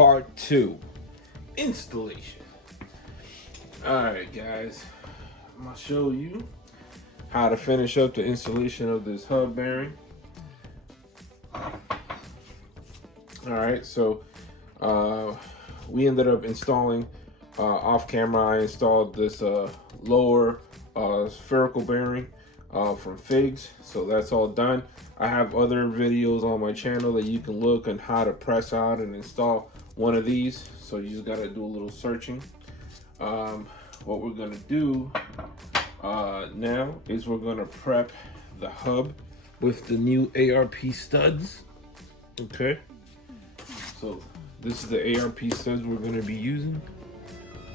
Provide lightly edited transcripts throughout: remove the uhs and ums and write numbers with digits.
Part 2, installation. Alright guys, I'm going to show you how to finish up the installation of this hub bearing. Alright, so we ended up installing off camera. I installed this lower spherical bearing from Figs, so that's all done. I have other videos on my channel that you can look on how to press out and install one of these, so you just got to do a little searching. What we're going to do now is we're going to prep the hub with the new ARP studs. Okay, so this is the ARP studs we're going to be using.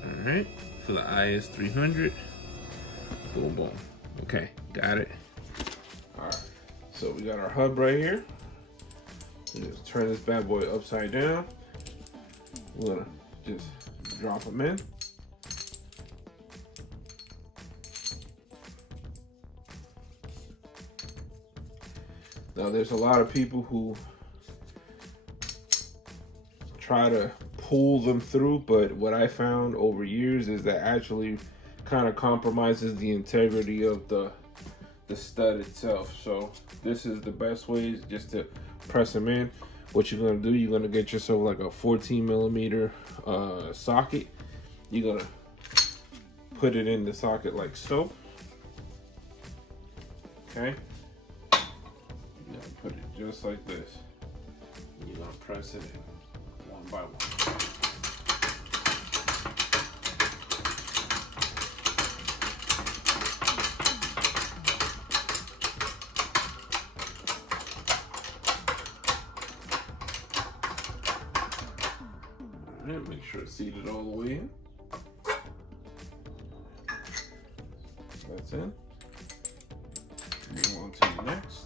All right, for the IS300. Boom, boom. Okay, got it. All right, so we got our hub right here. Just turn this bad boy upside down. We're gonna just drop them in. Now there's a lot of people who try to pull them through, but what I found over years is that actually kind of compromises the integrity of the stud itself. So this is the best way, is just to press them in. What you're gonna do, you're gonna get yourself like a 14 millimeter socket. You're gonna put it in the socket like so. Okay, you're gonna put it just like this. You're gonna press it in one by one. Make sure it's seated all the way in. That's in. Move on to the next.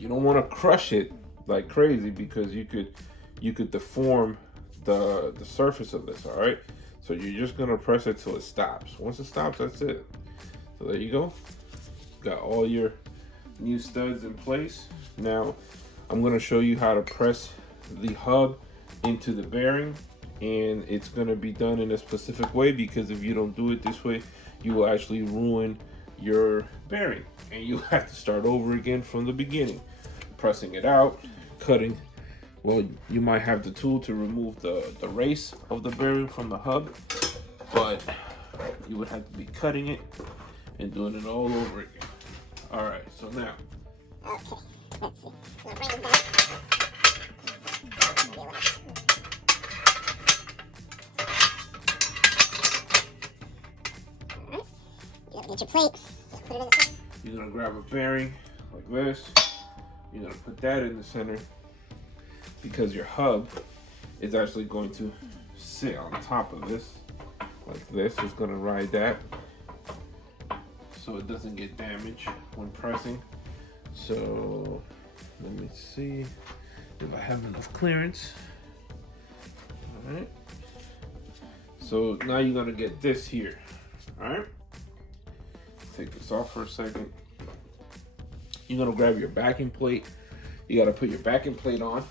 You don't want to crush it like crazy, because you could deform the surface of this. All right, so you're just gonna press it till it stops. Once it stops, that's it. So there you go. Got all your new studs in place. Now I'm gonna show you how to press the hub into the bearing, and it's gonna be done in a specific way, because if you don't do it this way, you will actually ruin your bearing and you have to start over again from the beginning, pressing it out, cutting. Well, you might have the tool to remove the race of the bearing from the hub, but you would have to be cutting it and doing it all over again. All right, so now, okay, let's see. I'm gonna bring this down. Get your plate, put it in the center. You're gonna grab a bearing like this. You're gonna put that in the center, because your hub is actually going to sit on top of this like this. It's gonna ride that, so it doesn't get damaged when pressing. So let me see if I have enough clearance. All right, so now you're gonna get this here. All right, take this off for a second. You're gonna grab your backing plate. You gotta put your backing plate on.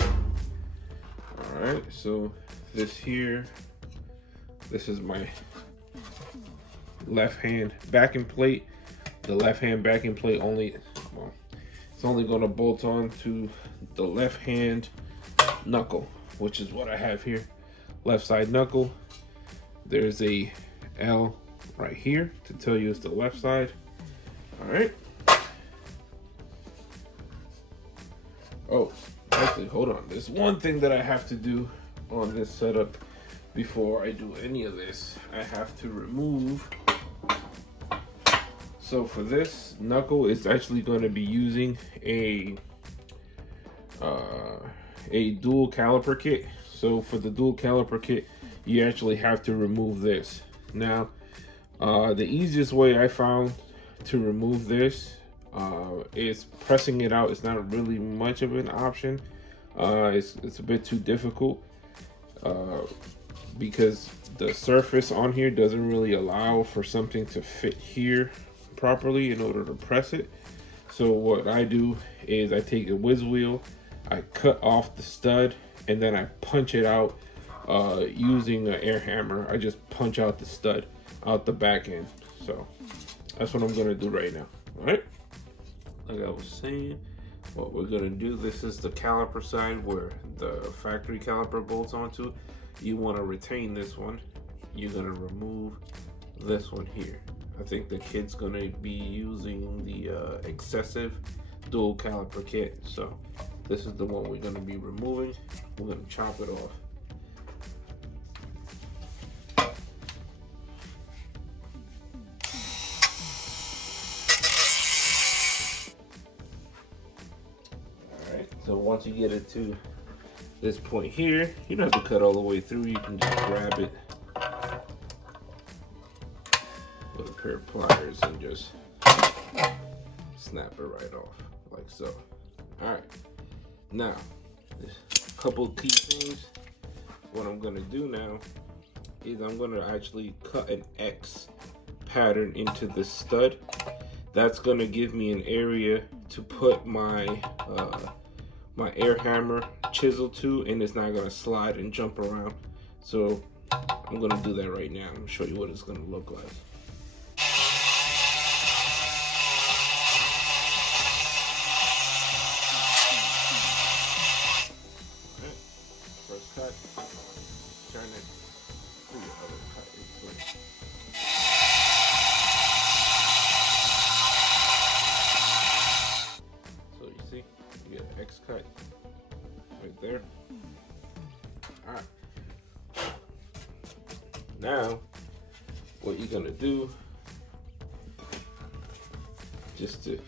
All right, so this here, this is my left hand backing plate. The left hand backing plate only, well, it's only gonna bolt on to the left hand knuckle, which is what I have here. Left side knuckle. There's a L right here to tell you it's the left side. All right. Oh, actually, hold on. There's one thing that I have to do on this setup before I do any of this. I have to remove So for this knuckle, it's actually going to be using a dual caliper kit. So for the dual caliper kit, you actually have to remove this. Now, the easiest way I found to remove this is pressing it out. It's not really much of an option. It's a bit too difficult because the surface on here doesn't really allow for something to fit here properly in order to press it. So what I do is I take a whiz wheel, I cut off the stud, and then I punch it out using an air hammer. I just punch out the stud out the back end. So that's what I'm gonna do right now. All right, like I was saying, what we're gonna do, this is the caliper side where the factory caliper bolts onto. You want to retain this one. You're gonna remove this one here. I think the kid's gonna be using the excessive dual caliper kit, so this is the one we're gonna be removing. We're gonna chop it off. Alright, so once you get it to this point here, you don't have to cut all the way through. You can just grab it with a pair of pliers and just snap it right off, like so. Alright, now, a couple of key things. What I'm gonna do now is I'm gonna actually cut an X pattern into the stud. That's gonna give me an area to put my my air hammer chisel to, and it's not gonna slide and jump around. So I'm gonna do that right now. I'm gonna show you what it's gonna look like. Alright, first cut, turn it to your other cut in place. So you see, you get an X cut right there. Alright. Now, what you're gonna do, just to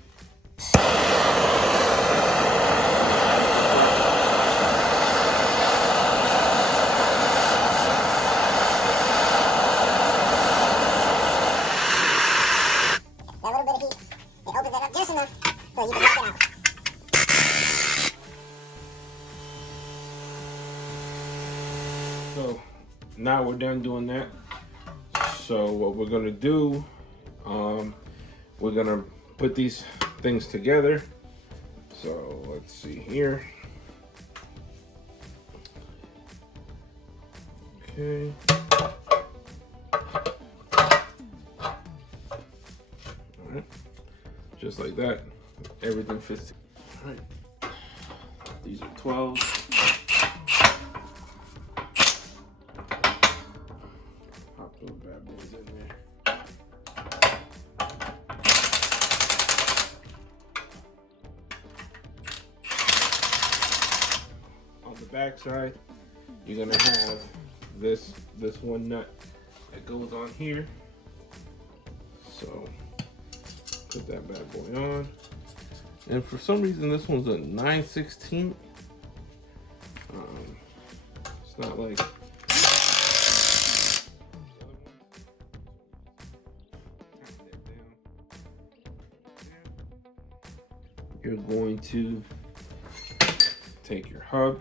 So now we're done doing that. So what we're gonna do, we're gonna put these things together. So let's see here. Okay. All right. Just like that, everything fits. All right. These are 12. Pop those bad boys in there. On the back side, you're gonna have this one nut that goes on here. So put that bad boy on. And for some reason, this one's a 9/16. It's not like you're going to take your hub,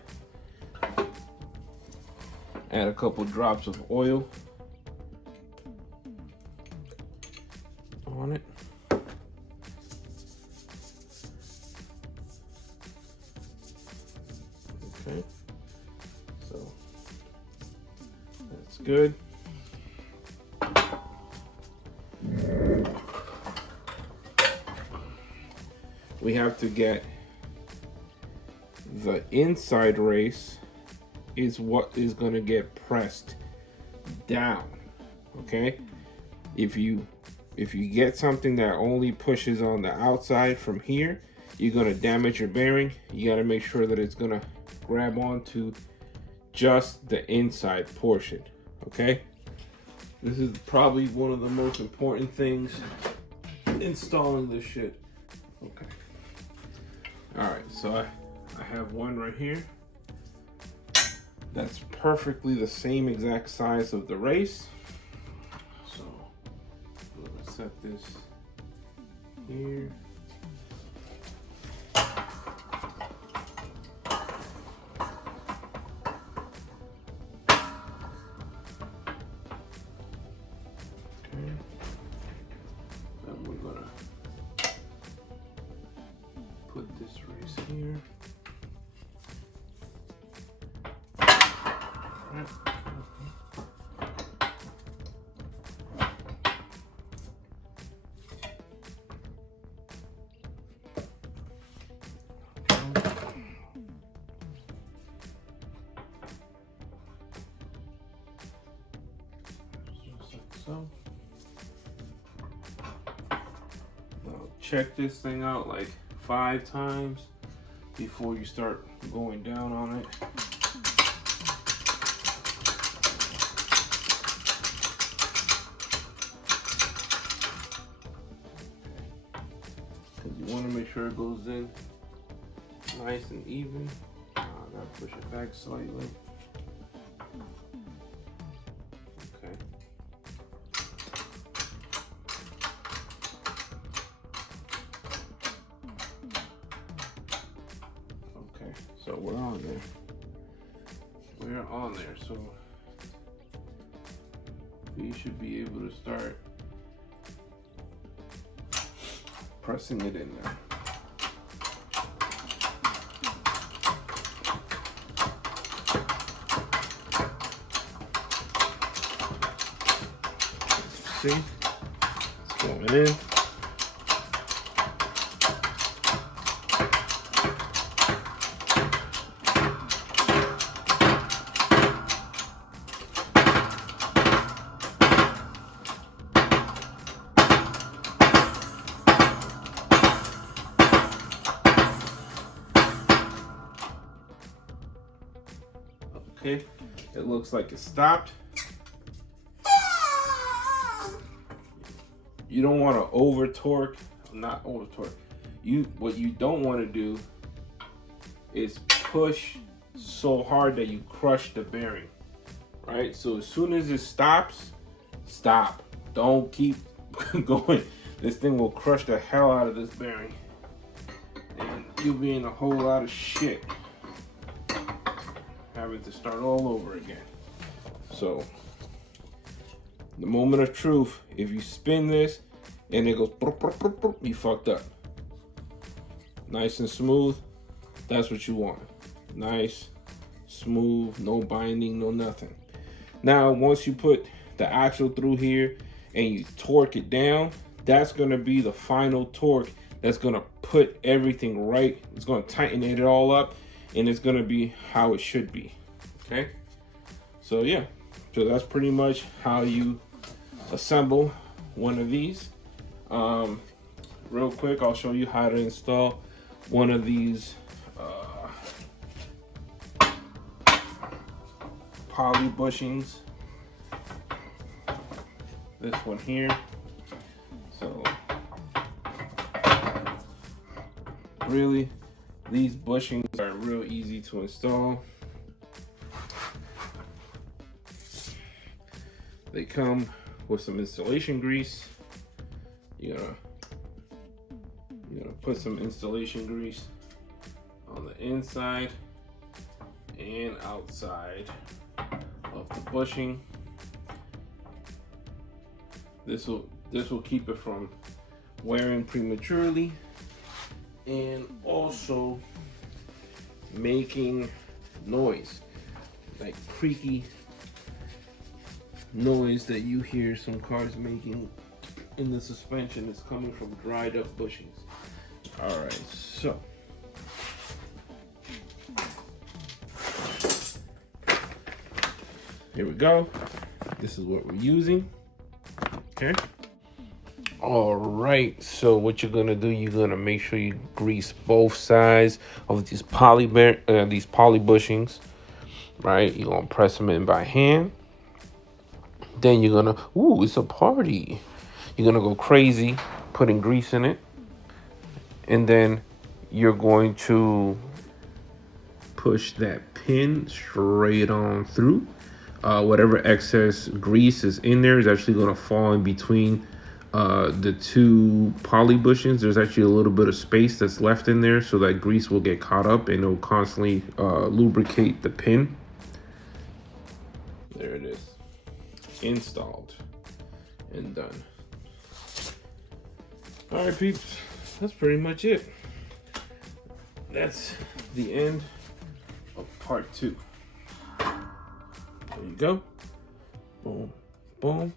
add a couple drops of oil on it. Okay, so that's good. We have to get the inside race is what is going to get pressed down. Okay, if you get something that only pushes on the outside from here, you're going to damage your bearing. You got to make sure that it's going to grab onto just the inside portion. Okay, this is probably one of the most important things installing this shit. Okay. All right, so I have one right here. That's perfectly the same exact size of the race. So I'm gonna set this here. And we're gonna put this race here. Just like so. Now check this thing out like 5 times before you start going down on it. Because you want to make sure it goes in nice and even. I gotta push it back slightly. Okay. Okay, so we're on there. We're on there, so we should be able to start pressing it in there. See, it's going in. Okay, it looks like it stopped. You don't want to over torque, not over torque. What you don't want to do is push so hard that you crush the bearing, right? So as soon as it stops, stop. Don't keep going. This thing will crush the hell out of this bearing, and you'll be in a whole lot of shit, having to start all over again. So the moment of truth, if you spin this and it goes burp, burp, burp, burp, you fucked up. Nice and smooth, that's what you want. Nice, smooth, no binding, no nothing. Now once you put the axle through here and you torque it down, that's gonna be the final torque that's gonna put everything right. It's gonna tighten it all up, and it's gonna be how it should be. Okay, so yeah, so that's pretty much how you assemble one of these. Real quick, I'll show you how to install one of these poly bushings. This one here. So really, these bushings are real easy to install. They come with some installation grease. You're gonna put some installation grease on the inside and outside of the bushing. This will keep it from wearing prematurely, and also making noise, like creaky noise that you hear some cars making in the suspension is coming from dried up bushings. All right, so here we go. This is what we're using. Okay. All right, so what you're gonna do, you're gonna make sure you grease both sides of these poly bushings, right? You're gonna press them in by hand. Then you're gonna, ooh, it's a party. You're gonna go crazy putting grease in it, and then you're going to push that pin straight on through. Whatever excess grease is in there is actually going to fall in between the two poly bushings. There's actually a little bit of space that's left in there, so that grease will get caught up and it'll constantly lubricate the pin. There it is, installed and done. All right, peeps, that's pretty much it. That's the end of part 2. There you go. Boom, boom.